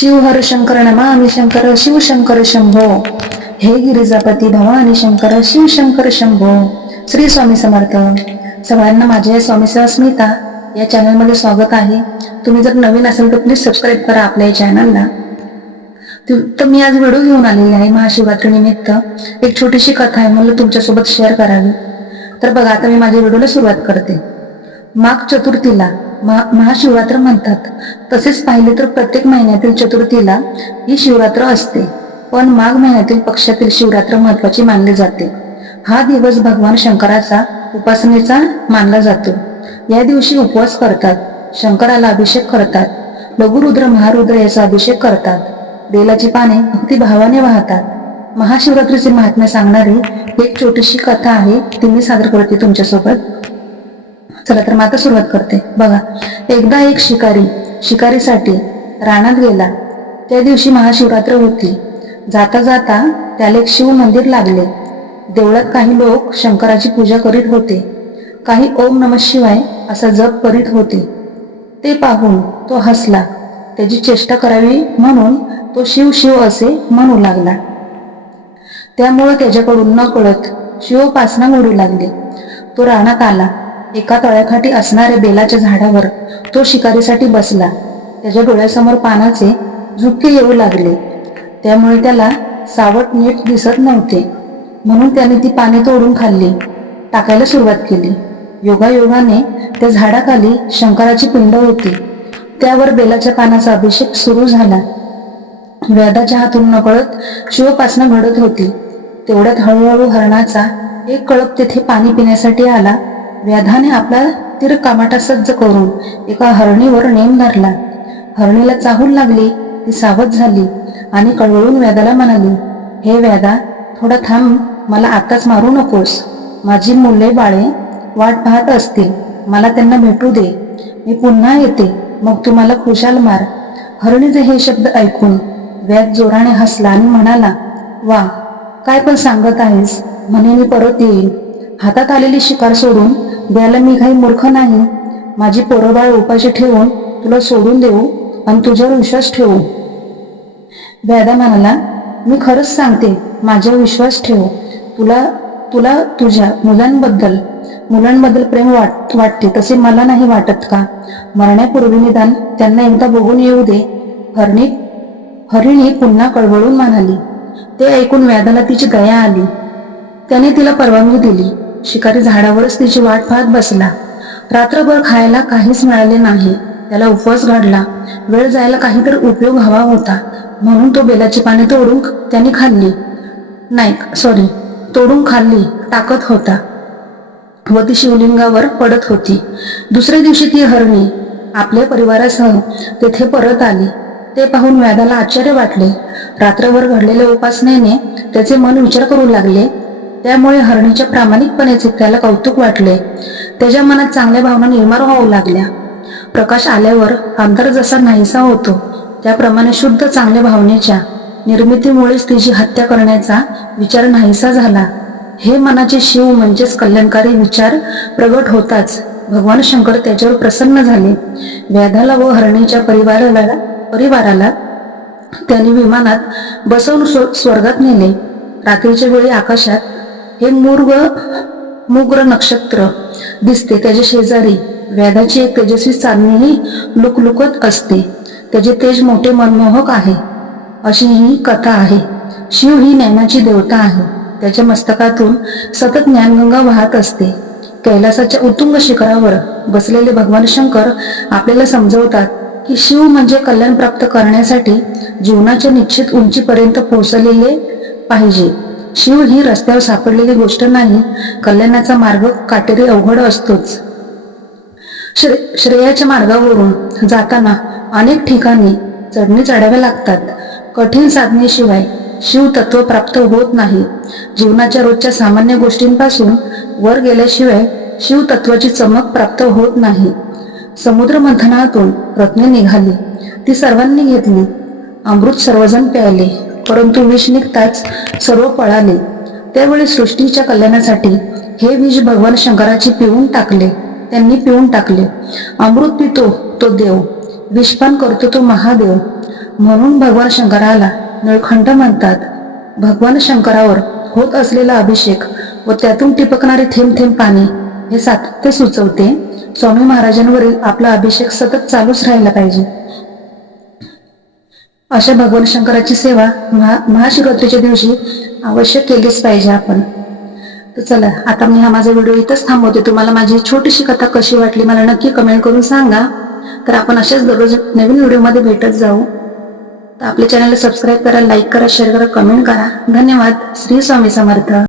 शिव हर शंकर नमामि शंकर शिव शंकर शंभो. हे गिरिजापती भवानी शंकर शिव शंकर शंभो. श्री स्वामी समर्थ. सगळ्यांना माझे स्वामी स्मिता या चॅनलमध्ये स्वागत आहे. तुम्ही जर नवीन असेल तर प्लीज सबस्क्राईब करा आपल्या या चॅनलला. तर मी आज व्हिडिओ घेऊन आलेली आहे महाशिवरात्रीनिमित्त एक छोटीशी कथा आहे मला तुमच्यासोबत शेअर करावी. तर बघा आता मी माझ्या व्हिडिओला सुरुवात करते. माघ चतुर्थीला महा- महाशिवरात्र म्हणतात. तसेच पाहिले तर प्रत्येक महिन्यातील चतुर्थीला ही शिवरात्र असते. पण माघ महिन्यातील पक्षातील शिवरात्र महत्वाची मानली जाते. हा दिवस भगवान शंकराचा उपासनेचा मानला जातो. या दिवशी उपवास करतात शंकराला अभिषेक करतात लघुरुद्र महारुद्र याचा अभिषेक करतात बेलाची पाने भक्तिभावाने वाहतात. महाशिवरात्रीचे महात्म्य सांगणारी एक छोटीशी कथा आहे ती मी सादर करते तुमच्यासोबत. चला तर मग आता सुरुवात करते. बघा एकदा एक शिकारी शिकारीसाठी रानात गेला. त्या दिवशी महाशिवरात्र होती. जाता जाता त्याला एक शिव मंदिर लागले. देवळात काही लोक शंकराची पूजा करीत होते. काही ओम नम शिवाय असा जप करीत होते. ते पाहून तो हसला. त्याची चेष्टा करावी म्हणून तो शिव शिव असे म्हणू लागला. त्यामुळे त्याच्याकडून न कळत शिवोपासना घडू लागली. तो रानात आला. एका तळ्याखाटी असणाऱ्या बेलाच्या झाडावर तो शिकारीसाठी बसला. त्याच्या डोळ्यासमोर पानाचे झुपके येऊ लागले. त्यामुळे त्याला सावट नीट दिसत नव्हते. म्हणून त्याने ती पाने तोडून खाल्ली टाकायला सुरुवात केली. योगायोगाने त्या झाडाखाली शंकराची पिंड होती. त्यावर बेलाच्या पानाचा अभिषेक सुरू झाला. व्यादाच्या हातून नकळत शिवपासना घडत होती. तेवढ्यात हळूहळू हरणाचा एक कळप तेथे पाणी पिण्यासाठी आला. व्याधाने आपला तीर कामाटा सज्ज करून एका हरणीवर नेम धरला. हरणीला चाहूल लागली ती सावध झाली आणि कळवळून व्याधाला म्हणाली हे व्याधा थोडा थांब मला आताच मारू नकोस. माझी मुले बाळे वाट पाहत असतील मला त्यांना भेटू दे. मी पुन्हा येते मग तुम्हाला खुशाल मार. हरणीचे हे शब्द ऐकून व्याध जोराने हसला आणि म्हणाला वा काय पण सांगत आहेस म्हणे मी परत येईल हातात आलेली शिकार सोडून द्यायला मी काही मूर्ख नाही. माझी पोरबाळ उपाशी ठेवून तुला सोडून देऊ आणि तुझ्यावर विश्वास ठेवू. व्यादा म्हणाला मी खरंच सांगते माझ्यावर विश्वास ठेव. तुला तुला तुझ्या मुलांबद्दल मुलांबद्दल प्रेम वाट वाटते तसे मला नाही वाटत का? मरण्यापूर्वी निदान त्यांना एकदा बघून येऊ दे. हरणी हरिणी पुन्हा कळवळून म्हणाली. ते ऐकून व्याधाला तिची दया आली. त्याने तिला परवानगी दिली. शिकारी झाडावरच तिची वाट पाहत बसला. रात्रभर खायला काहीच मिळाले नाही. त्याला उपवास घडला वेळ जायला काहीतरी उपयोग हवा होता. म्हणून तो बेलाची पाने तोडून त्याने खाल्ली. नाही सॉरी तोडून खाल्ली टाकत होता. व ती शिवलिंगावर पडत होती. दुसऱ्या दिवशी ती हरणी आपल्या परिवारासह तेथे परत आली. ते पाहून व्याधाला आश्चर्य वाटले. रात्रभर घडलेल्या उपासनेने त्याचे मन विचार करू लागले. त्यामुळे हरणीच्या प्रामाणिकपणेचे त्याला कौतुक वाटले. त्याच्या मनात चांगल्या भावना निर्माण होऊ लागल्या. प्रकाश आल्यावर अंतर जसा नाहीसा होतो त्याप्रमाणे शुद्ध चांगल्या भावनेच्या निर्मितीमुळेच तिची हत्या करण्याचा विचार नाहीसा झाला. हे मनाचे शिव म्हणजेच कल्याणकारी विचार प्रगट होताच भगवान शंकर त्याच्यावर प्रसन्न झाले. व्याधाला व हरणीच्या परिवाराला परिवाराला त्यांनी विमानात बसवून स्वर्गात नेले. रात्रीच्या वेळी आकाशात हे मूर्ग मुग्र नक्षत्र दिसते त्याच्या शेजारी. व्याधाची एक तेजस्वी चांदणीही लुकलुकत असते. त्याचे तेज मोठे मनमोहक आहे. अशी ही कथा आहे. शिव ही ज्ञानाची देवता आहे. त्याच्या मस्तकातून सतत ज्ञानगंगा वाहत असते. कैलासाच्या उत्तुंग शिखरावर बसलेले भगवान शंकर आपल्याला समजवतात की शिव म्हणजे कल्याण प्राप्त करण्यासाठी जीवनाच्या निश्चित उंचीपर्यंत पोहोचलेले पाहिजे. शिव ही रस्त्यावर सापडलेली गोष्ट नाही कल्याणाचा मार्ग काटेरी अवघड असतोच. श्रे श्रेयाच्या मार्गावरून जाताना अनेक ठिकाणी चढणी चढाव्या लागतात. कठीण साधनेशिवाय शिव तत्व प्राप्त होत नाही. जीवनाच्या रोजच्या सामान्य गोष्टींपासून वर गेल्याशिवाय शिव तत्वाची चमक प्राप्त होत नाही. समुद्र मंथनातून रत्ने निघाली. ती सर्वांनी घेतली. अमृत सर्वजण प्यायले. परंतु विष निघताच सर्व पळाले त्यावेळी सृष्टीच्या कल्याणासाठी हे विष भगवान शंकराची पिऊन टाकले त्यांनी पिऊन टाकले. अमृत पितो तो देव विषपान करतो तो महादेव. म्हणून भगवान शंकराला नळखंड म्हणतात. भगवान शंकरावर होत असलेला अभिषेक व त्यातून टिपकणारे थेंब थेंब पाणी हे सातत्य सुचवते. स्वामी महाराजांवरील आपला अभिषेक सतत चालूच राहायला पाहिजे. अशा भगवान शंकराची सेवा महा महाशिवरात्रीच्या दिवशी अवश्य केलीच पाहिजे आपण. तर चला आता मी हा माझा व्हिडिओ इथंच थांबवते. तुम्हाला माझी छोटीशी कथा कशी वाटली मला नक्की कमेंट करून सांगा. तर आपण अशाच दररोज नवीन व्हिडिओमध्ये भेटत जाऊ. तर आपल्या चॅनलला सबस्क्राईब करा लाईक करा शेअर करा कमेंट करा. धन्यवाद. श्री स्वामी समर्थ.